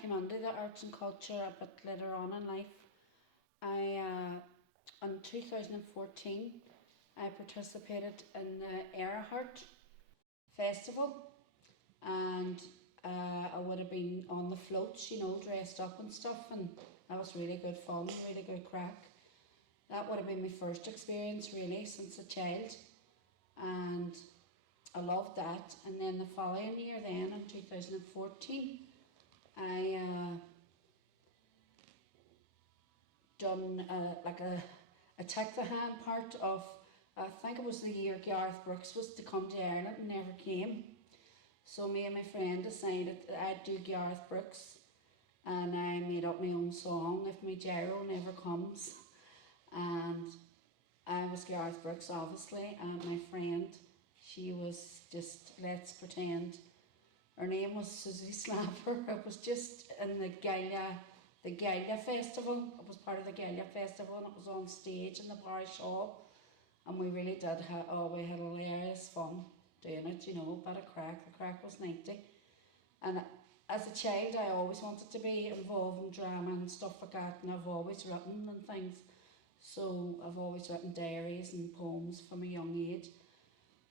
came into the arts and culture a bit later on in life. In 2014, I participated in the Earhart Festival, and I would have been on the floats, dressed up and stuff, and that was really good fun, really good crack. That would have been my first experience really since a child, and I loved that. And then the following year, then in 2014, I done like a take the hand part of, I think it was the year Garth Brooks was to come to Ireland and never came. So me and my friend decided that I'd do Garth Brooks, and I made up my own song, If My Gyro Never Comes. And I was Garth Brooks obviously, and my friend, she was just, let's pretend, her name was Susie Slapper. It was just in the Galia Festival. It was part of the Galia Festival, and it was on stage in the parish hall. And we really did we had hilarious fun doing it, a bit of crack. The crack was 90. And as a child, I always wanted to be involved in drama and stuff like that, and I've always written and things. So I've always written diaries and poems from a young age.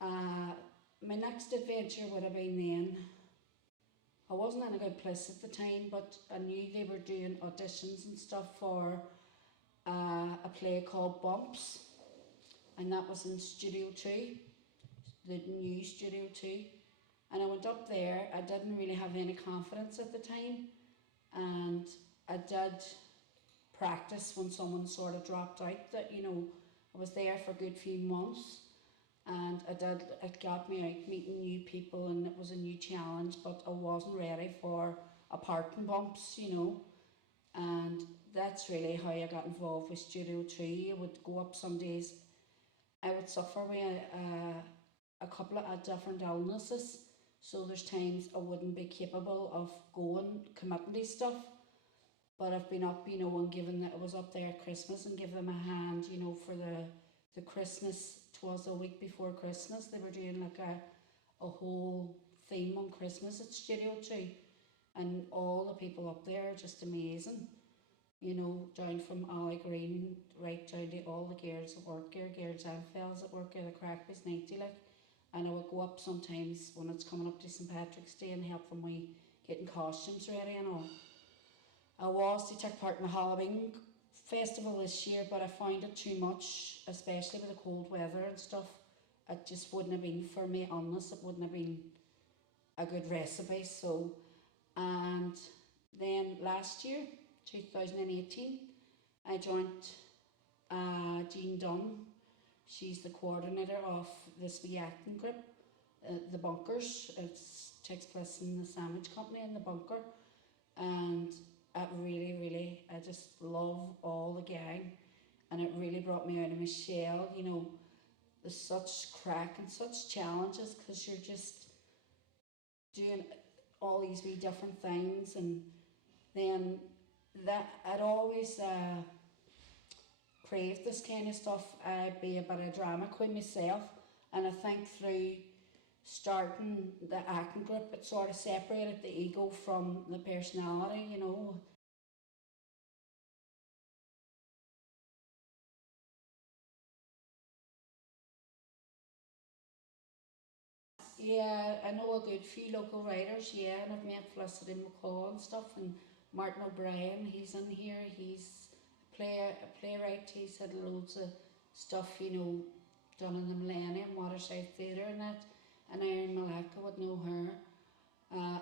My next adventure would have been then, I wasn't in a good place at the time, but I knew they were doing auditions and stuff for a play called Bumps, and that was in Studio 2, the new Studio 2. And I went up there. I didn't really have any confidence at the time, and I did practice when someone sort of dropped out, that I was there for a good few months, and it got me out meeting new people, and it was a new challenge, but I wasn't ready for a part in Bumps, and that's really how I got involved with Studio 2. I would go up some days, I would suffer with a couple of different illnesses, so there's times I wouldn't be capable of committing to stuff, but I've been up, and given that I was up there at Christmas and give them a hand, for the Christmas. Twas a week before Christmas. They were doing like a whole theme on Christmas at Studio 2, and all the people up there are just amazing. Down from Ali Green right down to all the girls that work here, girls and fellas that work here, the crack was 90 like. And I would go up sometimes when it's coming up to St Patrick's Day and help them with getting costumes ready and all. I was to take part in the Halloween festival this year, but I found it too much, especially with the cold weather and stuff. It just wouldn't have been for me, honest. It wouldn't have been a good recipe. So, and then last year, 2018, I joined Jean Dunn. She's the coordinator of this wee acting group, The Bunkers. It takes place in the sandwich company in the bunker, and it really, I just love all the gang, and it really brought me out of my shell. There's such crack and such challenges because you're just doing all these wee different things, and then that I'd always craved this kind of stuff. I'd be a bit of a drama queen myself, and I think through starting the acting group, it sort of separated the ego from the personality, Yeah, I know a good few local writers, yeah, and I've met Felicity McCall and stuff, and Martin O'Brien, he's in here, he's a playwright, he's had loads of stuff, done in the Millennium, Waterside Theatre and that, and Erin Malacca would know her.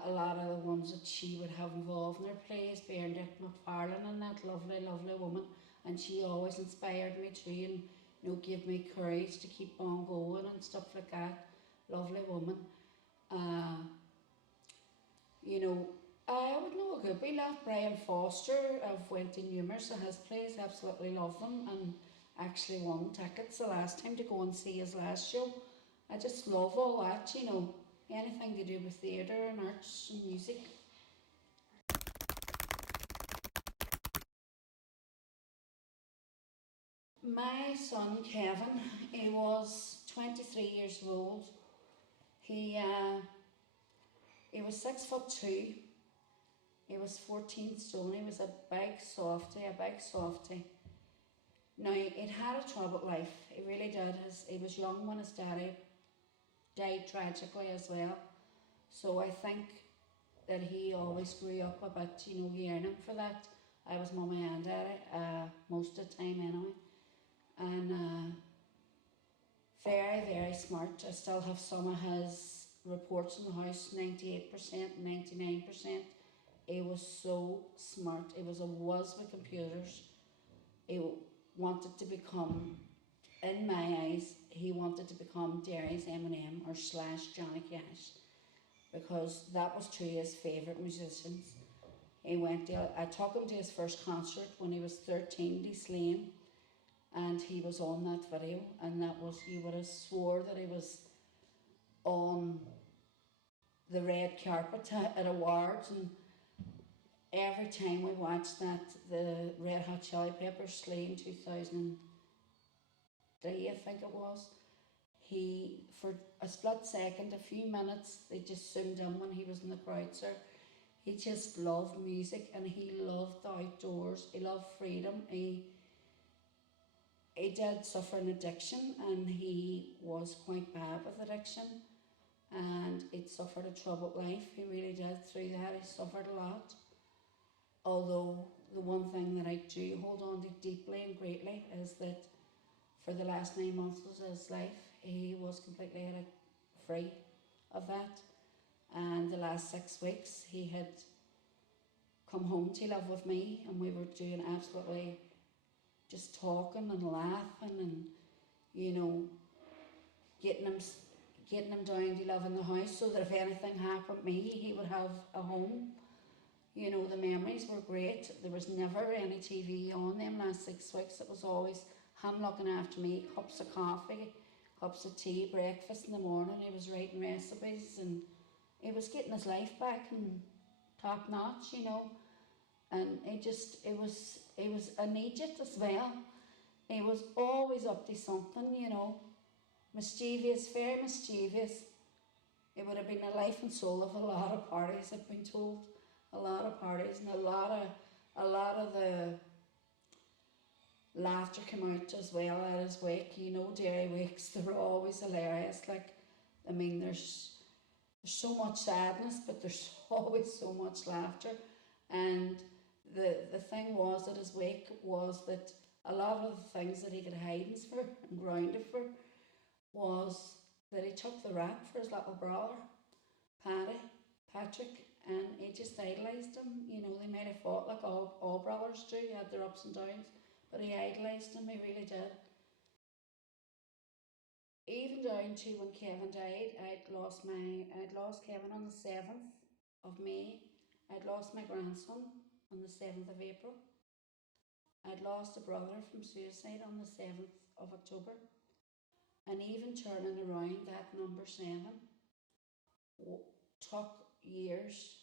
A lot of the ones that she would have involved in her plays, Bernadette McFarlane and that lovely woman, and she always inspired me too, and gave me courage to keep on going and stuff like that. Lovely woman. Uh, you know, I would know a good wee lot. Brian Foster, I've went to numerous of his plays, absolutely love them, and actually won tickets the last time to go and see his last show. I just love all that, anything to do with theatre and arts and music. My son Kevin, he was 23 years old. He he was 6'2", He was 14 stone. He was a big softy, a big softy. Now, he'd had a troubled life. He really did. He was young when his daddy died tragically as well. So I think that he always grew up a bit, yearning for that. I was mummy and daddy, most of the time anyway. And very, very smart. I still have some of his reports in the house, 98%, 99%. He was so smart. He was a whiz with computers. He wanted to become, in my eyes, he wanted to become Derry's Eminem or slash Johnny Cash, because that was two of his favourite musicians. I took him to his first concert when he was 13, East Lane, and he was on that video, and that was, you would have swore that he was on the red carpet at awards. And every time we watched that, the Red Hot Chili Peppers Slane 2003, I think it was, he, for a split second, a few minutes, they just zoomed in when he was in the crowd, sir. He just loved music, and he loved the outdoors. He loved freedom. He did suffer an addiction, and he was quite bad with addiction, and he'd suffered a troubled life. He really did. Through that, he suffered a lot. Although the one thing that I do hold on to deeply and greatly is that for the last 9 months of his life, he was completely free of that. And the last 6 weeks, he had come home to live with me, and we were doing absolutely just talking and laughing, and getting him down to live in the house, so that if anything happened to me, he would have a home. The memories were great. There was never any TV on them last 6 weeks. It was always him looking after me, cups of coffee, cups of tea, breakfast in the morning. He was writing recipes, and he was getting his life back and top notch, And it was an Egypt as well. He was always up to something, mischievous, very mischievous. It would have been the life and soul of a lot of parties, I've been told. A lot of parties, and a lot of the laughter came out as well at his wake. Derry wakes, they're always hilarious. There's so much sadness, but there's always so much laughter. And the thing was at his wake was that a lot of the things that he got hidings for and grounded for was that he took the rap for his little brother, Patrick, and he just idolised him. They might have fought like all brothers do, had their ups and downs, but he idolised him, he really did. Even down to when Kevin died, I'd lost Kevin on the 7th of May. I'd lost my grandson on the 7th of April. I'd lost a brother from suicide on the 7th of October. And even turning around that number 7 took years.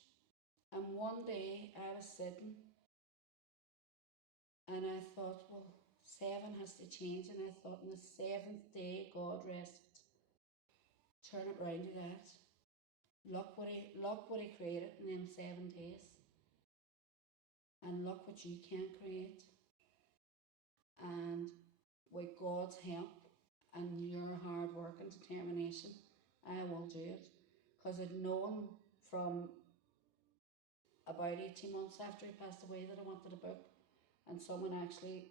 And one day I was sitting and I thought, well, 7 has to change. And I thought, on the 7th day, God rested. Turn it round to that. Look what he created in them 7 days. And look what you can create. And with God's help and your hard work and determination, I will do it. Because I'd known from about 18 months after he passed away that I wanted a book. And someone actually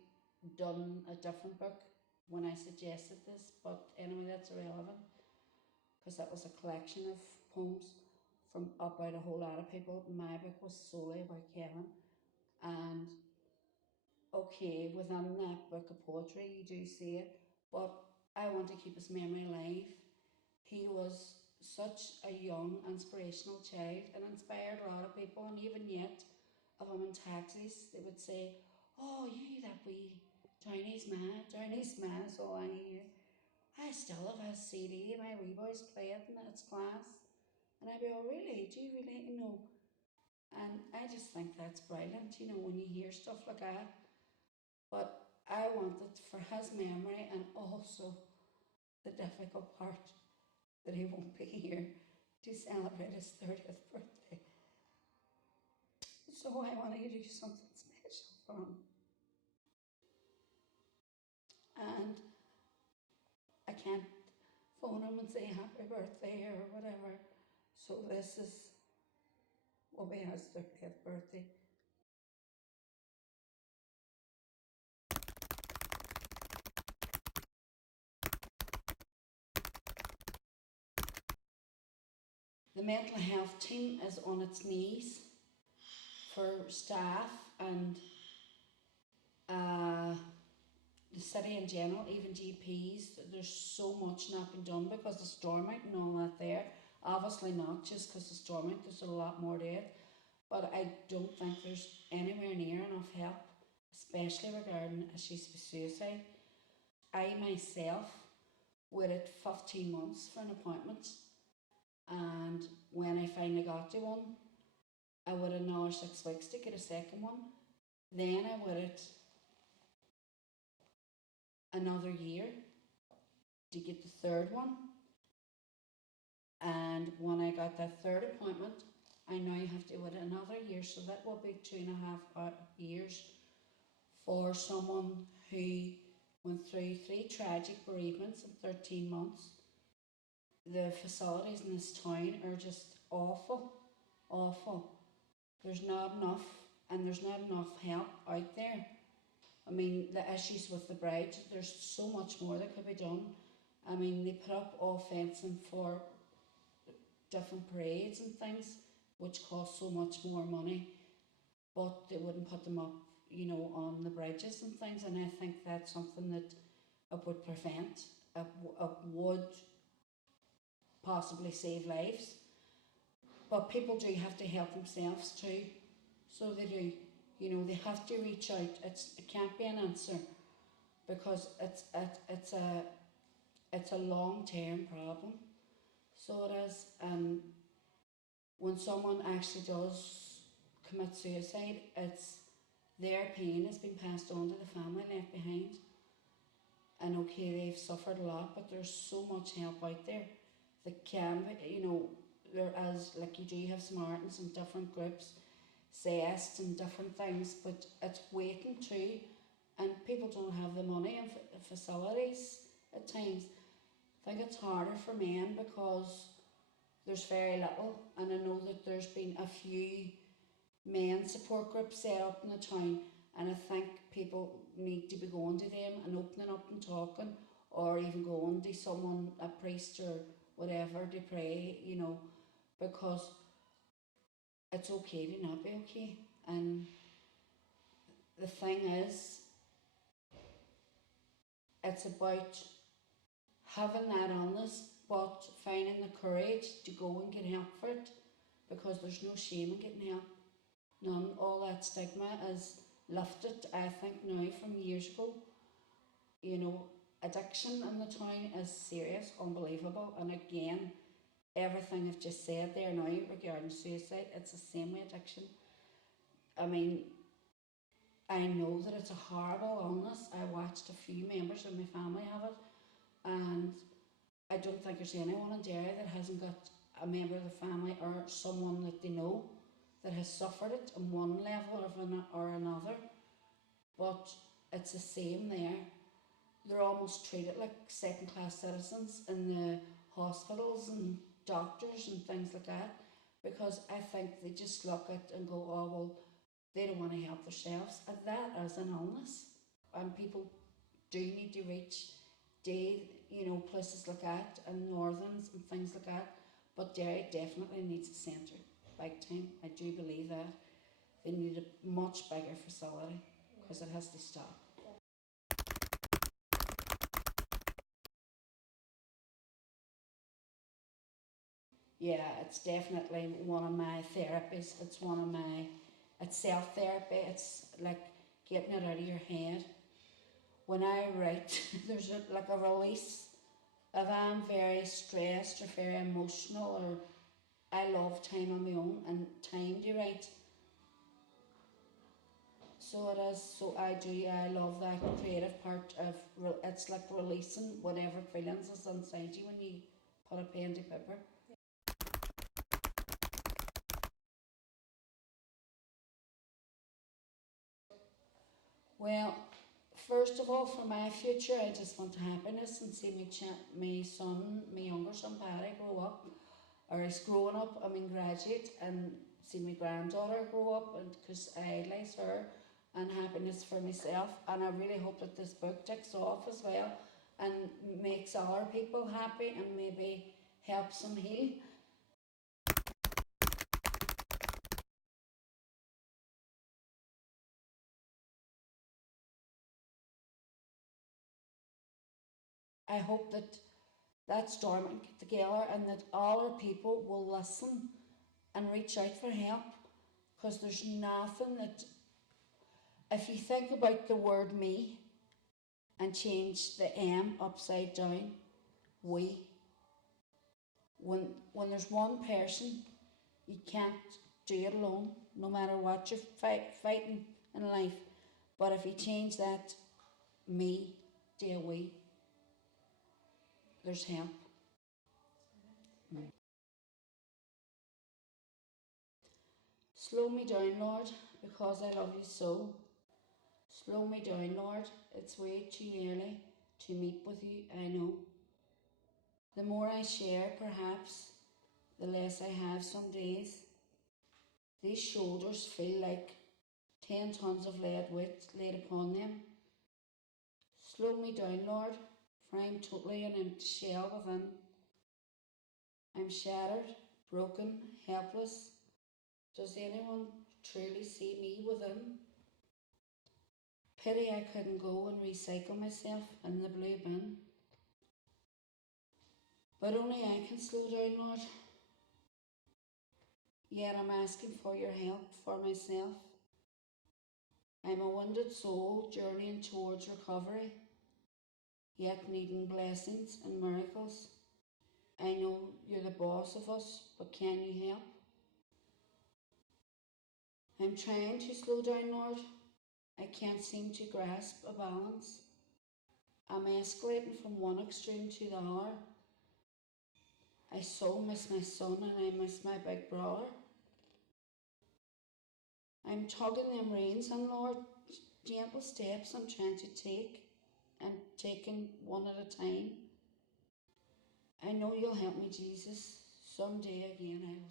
done a different book when I suggested this. But anyway, that's irrelevant. Because that was a collection of poems from about a whole lot of people. My book was solely about Kevin. And okay, within that book of poetry, you do see it, but I want to keep his memory alive. He was such a young, inspirational child and inspired a lot of people, and even yet, of him in taxis, they would say, oh, you that wee Chinese man, so I hear. I still have his CD, my wee boys play it, and it's class. And I'd be, oh, really? Do you really? And I just think that's brilliant, when you hear stuff like that. But I wanted for his memory, and also the difficult part that he won't be here to celebrate his 30th birthday. So I want to do something special for him. And I can't phone him and say happy birthday or whatever. So this is will be his 30th birthday. The mental health team is on its knees for staff and the city in general, even GPs. There's so much not been done because the Stormont and all that there. Obviously not just because the Stormont, there's a lot more to it. But I don't think there's anywhere near enough help, especially regarding issues with suicide. I myself waited 15 months for an appointment, and when I finally got to one, I waited another 6 weeks to get a second one. Then I waited another year to get the third one. And when I got that third appointment, I now have to wait another year. So that will be 2.5 years for someone who went through 3 tragic bereavements in 13 months. The facilities in this town are just awful, awful. There's not enough, and there's not enough help out there. I mean, the issues with the Bridge, there's so much more that could be done. I mean, they put up all fencing for different parades and things, which cost so much more money, but they wouldn't put them up, you know, on the bridges and things. And I think that's something that it would prevent, it would possibly save lives. But people do have to help themselves too, so they do. You know, they have to reach out. It can't be an answer because it's a long term problem. So it is. And when someone actually does commit suicide, it's their pain has been passed on to the family left behind. And okay, they've suffered a lot, but there's so much help out there that can, you know, there is, like you do have Samaritans and different groups, CEST and different things, but it's waiting too, and people don't have the money and facilities at times. I think it's harder for men because there's very little, and I know that there's been a few men support groups set up in the town, and I think people need to be going to them and opening up and talking, or even going to someone, a priest or whatever, to pray, you know, because it's okay to not be okay. And the thing is, it's about having that illness, but finding the courage to go and get help for it, because there's no shame in getting help. None. All that stigma is lifted, I think, now from years ago. You know, addiction in the town is serious, unbelievable, and again, everything I've just said there now regarding suicide, it's the same with addiction. I mean, I know that it's a horrible illness. I watched a few members of my family have it, and I don't think there's anyone in Derry that hasn't got a member of the family or someone that they know that has suffered it on one level or another. But it's the same there. They're almost treated like second class citizens in the hospitals and doctors and things like that, because I think they just look at and go, oh well, they don't want to help themselves, and that is an illness. And people do need to reach day, you know, places like that and northerns and things like that. But Derry definitely needs a centre, big time. I do believe that they need a much bigger facility because it has to stop. Yeah, it's definitely one of my therapies. It's one of my, it's self therapy. It's like getting it out of your head. When I write, there's like a release. If I'm very stressed or very emotional, or I love time on my own and time to write. So it is. So I do. I love that creative part of. It's like releasing whatever feelings is inside you when you put a pen to paper. Well, first of all, for my future, I just want happiness and see my son, my younger son Paddy, grow up, or he's growing up. I mean, graduate, and see my granddaughter grow up, and because I idolise her, and happiness for myself. And I really hope that this book takes off as well, and makes other people happy, and maybe helps them heal. I hope that storm can get together and that all our people will listen and reach out for help, because there's nothing that, if you think about the word me and change the M upside down, we, when there's one person, you can't do it alone, no matter what you're fighting in life. But if you change that me to a we, there's help. Slow me down, Lord, because I love you so. Slow me down, Lord, it's way too early to meet with you, I know. The more I share, perhaps, the less I have some days. These shoulders feel like 10 tons of lead weight laid upon them. Slow me down, Lord, for I am totally an empty shell within. I'm shattered, broken, helpless. Does anyone truly see me within? Pity I couldn't go and recycle myself in the blue bin. But only I can slow down, Lord. Yet I'm asking for your help for myself. I'm a wounded soul journeying towards recovery, yet needing blessings and miracles. I know you're the boss of us, but can you help? I'm trying to slow down, Lord. I can't seem to grasp a balance. I'm escalating from one extreme to the other. I so miss my son and I miss my big brother. I'm tugging them reins, and Lord, gentle steps I'm trying to take, and taking one at a time. I know you'll help me, Jesus. Someday again I will